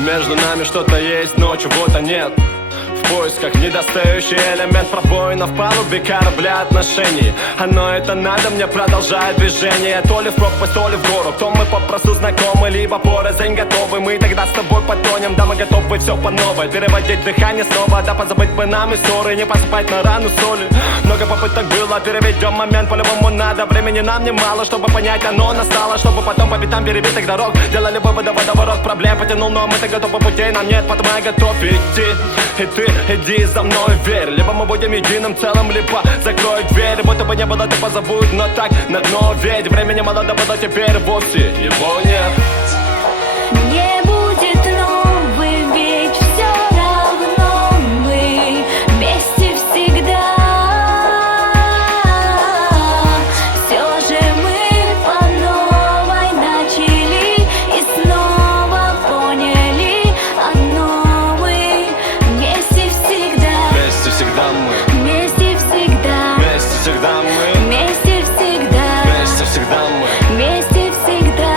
Между нами что-то есть, но чего-то нет. В поисках недостающий элемент пробоина в палубе корабля отношений. Оно это надо, мне продолжает движение. То ли в пропасть, то ли в гору. То мы попросту знакомы, либо порознь готовы. Мы тогда с тобой потонем, да мы готовы все по новой. Переводить дыхание снова, да позабыть бы нам и ссоры. Не посыпать на рану соли. Много попыток было, переведем момент, по-любому надо. Времени нам немало, чтобы понять, оно настало. Чтобы потом по пятам перебитых дорог делали выводы, водоворот проблем потянул. Но мы-то готовы, путей нам нет, потому я готов идти. И ты иди за мной, верь. Либо мы будем единым целым, либо закрой дверь. Будто бы не было, ты позабудь, но так на дно ведь. Времени мало, да было теперь вовсе его нет. Не будет новый, ведь все равно мы вместе всегда. Все же мы по новой начали и снова поняли одно: мы вместе всегда. Вместе всегда мы. Вместе всегда. Вместе всегда мы. Вместе всегда. Вместе всегда мы. Вместе всегда.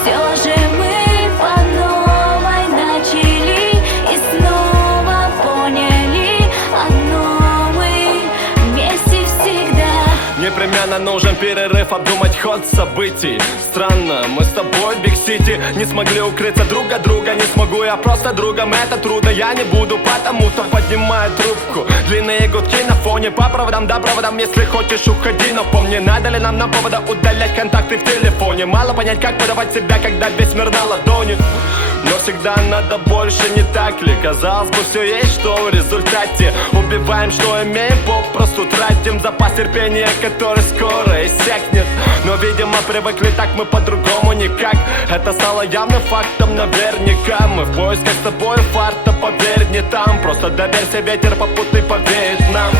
Все же мы по новой начали и снова поняли одно: мы вместе всегда. Непременно нужен перерыв, обдумать ход событий. Странно, мы с тобой в Биг-Сити не смогли укрыться друг от друга. Не смогу я просто другом, это трудно. Я не буду, потому-то поднимаю трубку. Длинные гудки на фоне, по проводам, да проводам. Если хочешь, уходи, но помни, надо ли нам на повода удалять контакты в телефоне. Мало понять, как подавать себя, когда весь мир на ладони. Но всегда надо больше, не так ли? Казалось бы, все есть, что в результате убиваем, что имеем, попросту тратим запас терпения, который скоро иссякнет. Но, видимо, привыкли так мы по-другому никак. Это стало явным фактом наверняка. Мы в поисках с тобой фарта, поверь, не там. Просто доверься, ветер попутный повеет нам.